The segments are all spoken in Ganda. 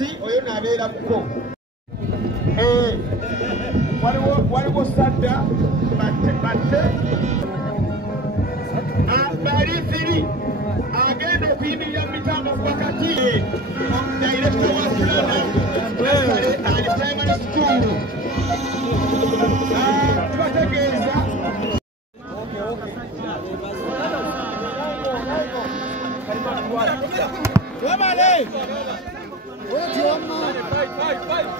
Nancy oyo nabeera kuko waliwo sadda batte Barifiri agenda okuyimirira mu mitambo wakati director wa Kirana ali primary school tubategeeza Wamale! What do you want? Fight!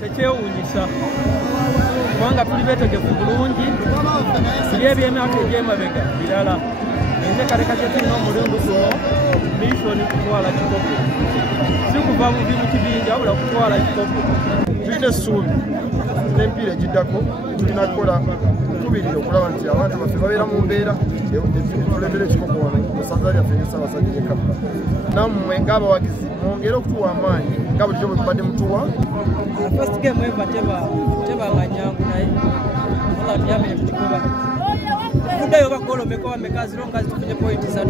Tekyewuunyisa kubanga tuli beetegefu bulungi biri eby'emyaka egy'emabega birala enteekateeka kye tulina omulundi guno missioni kutwala kikopo si kuva bubi mu kibinja wabula kutwala kikopo tulina essuubi n'emipiira egiddako tulina kukola tukubirire okulaba nti abantu baffe babeera mu mbeera tuleetera ekikopo wano mu ssaza lyaffe ery'Ssaabasajja ly'e Kampala nammwe ng'abawagizi mwongere okutuwa amaanyi nga bulijjo bwe mubadde mutuwa. First game ever teba manyangu naye wala byamene tukikuba kudayo bakolo meko mekazi longa tufunye point 3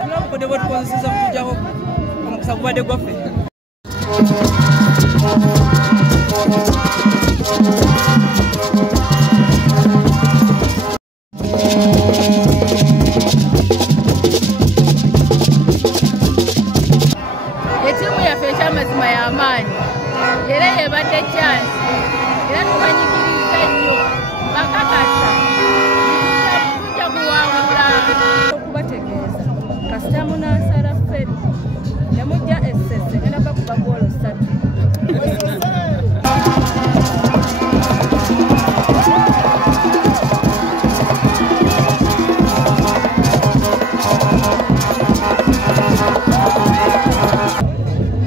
tunamukode bot konsiza kujaho omukisa kubadde gwaffe etimu yaffe ekyamazima y'amaanyi era yebadde chance era tubanyigiriza nnyo bakakasa tujja kuwangula okubategeeza kasita munasala feri nemujja essese ngenda bakuba goolo 3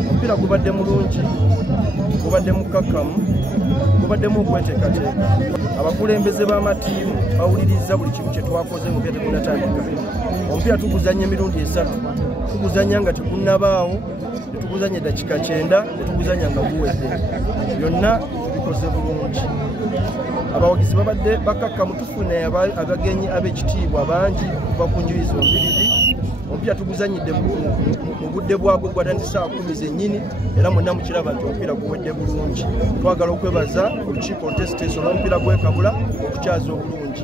omupiira gubadde mulungi gubadde mukakamu gubaddemu okweteekateeka abakulembeze b'amatiimu bawuliriza buli kimu kye twakoze mu byate kunatandika omupiira tuguzanya emirundi 3 tuguzanya nga tekunnabaawo netuguzanya eddakiika 9 netuguzanya nga guwedde byonna tubikoze bulungi abawagizi babadde bakakamu tufune abagenyi ab'ekitiibwa bangi kuva ku njuyi zombiriri omupiira tuguzanyidde mu budde bwagwo gwatandisa 10 zennyini era mwenna mukiraba nti omupiira guwedde bulungi twagala okwebaza olukiiko oluteesiteesi olw'omupiira gw'ekabula okukyaza obulungi